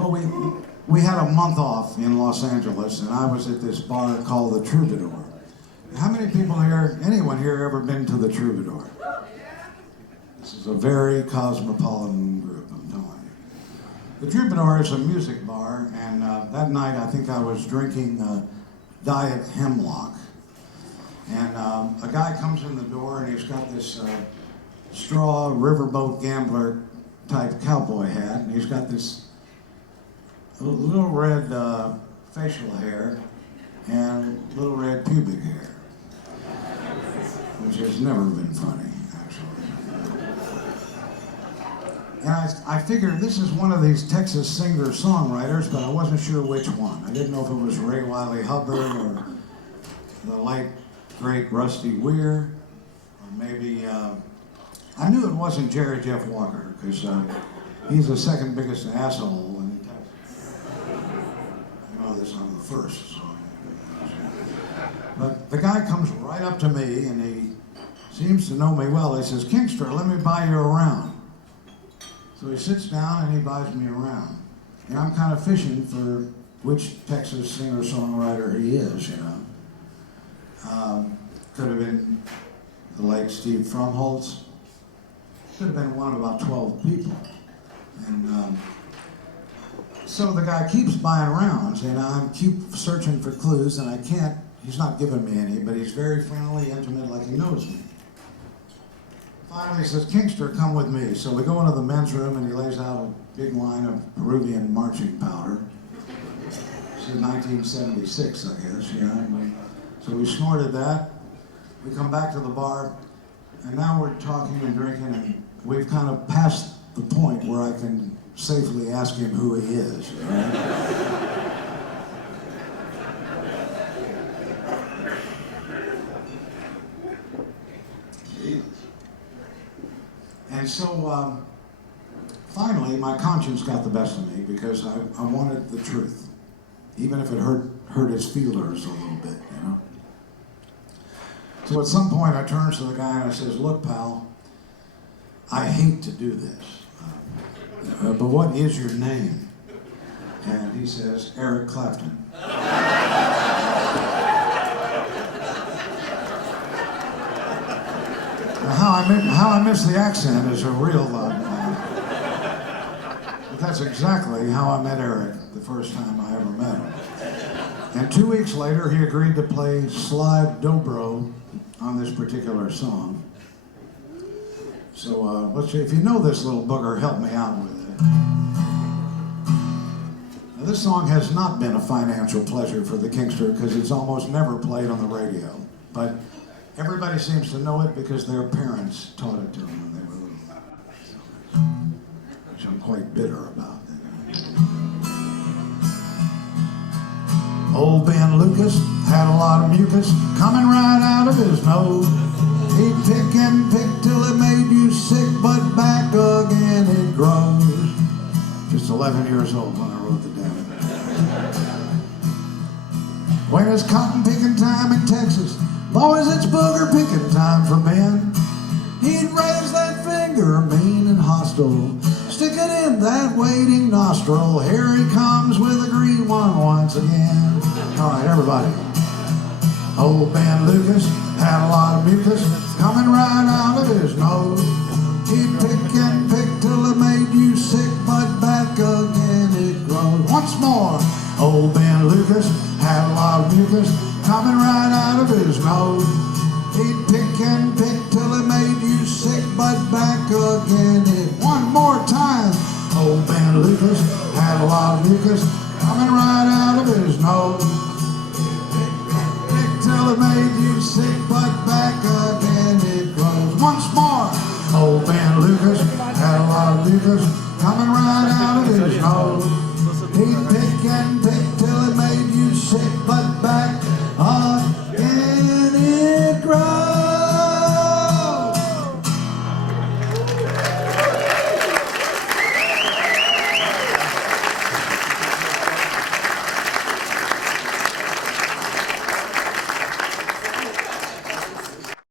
Well, we had a month off in Los Angeles, and I was at this bar called the Troubadour. How many people here, anyone here, ever been to the Troubadour? This is a very cosmopolitan group, I'm telling you. The Troubadour is a music bar, and that night I think I was drinking Diet Hemlock. And a guy comes in the door, and he's got this straw riverboat gambler type cowboy hat, and he's got this little red facial hair and little red pubic hair, which has never been funny, actually. And I figured this is one of these Texas singer-songwriters, but I wasn't sure which one. I didn't know if it was Ray Wiley Hubbard or the late, great Rusty Weir, or maybe, I knew it wasn't Jerry Jeff Walker, because he's the second biggest asshole in Texas. I know this, I'm the first, so. But the guy comes right up to me, and he seems to know me well. He says, "Kingster, let me buy you around." So he sits down and he buys me around. And I'm kind of fishing for which Texas singer-songwriter he is, you know. Could have been the late Steve Frumholtz. Could have been one of about 12 people. And so the guy keeps buying rounds, and I keep searching for clues, and I can't, he's not giving me any, but he's very friendly, intimate, like he knows me. Finally he says, "Kingster, come with me." So we go into the men's room, and he lays out a big line of Peruvian marching powder. This is 1976, I guess, yeah. So we snorted that. We come back to the bar, and now we're talking and drinking, and we've kind of passed the point where I can safely ask him who he is, right? And so, finally, my conscience got the best of me because I wanted the truth, even if it hurt his feelers a little bit, you know? So at some point, I turns to the guy and I says, "Look, pal, I hate to do this, but what is your name?" And he says, "Eric Clapton." How I miss the accent is a real but that's exactly how I met Eric the first time I ever met him. And 2 weeks later, he agreed to play slide dobro on this particular song. So let's see, if you know this little booger, help me out with it. Now, this song has not been a financial pleasure for the Kingster because it's almost never played on the radio. But everybody seems to know it because their parents taught it to them when they were little. Which I'm quite bitter about. Old Ben Lucas had a lot of mucus coming right out of his nose. He'd pick and pick till it made you sick, but back again it grows. Just 11 years old when I wrote the damn thing. When it's cotton picking time in Texas, boys, it's booger picking time for Ben. He'd raise that finger, mean and hostile, stick it in that waiting nostril. Here he comes with a green one once again. All right, everybody. Old Ben Lucas had a lot of mucus coming right out of his nose. He'd pick and pick till it made you sick, but back again it grows. Once more. Old Ben Lucas had a lot of mucus coming right out of his nose. He'd pick and pick till it made you sick, but back again it. One more time. Old Ben Lucas had a lot of mucus coming right out of his nose. Till it made you sick, but back again it grows. Once more. Old Ben Lucas had a lot of mucus coming right out of his nose. He'd pick and pick till it made you sick, but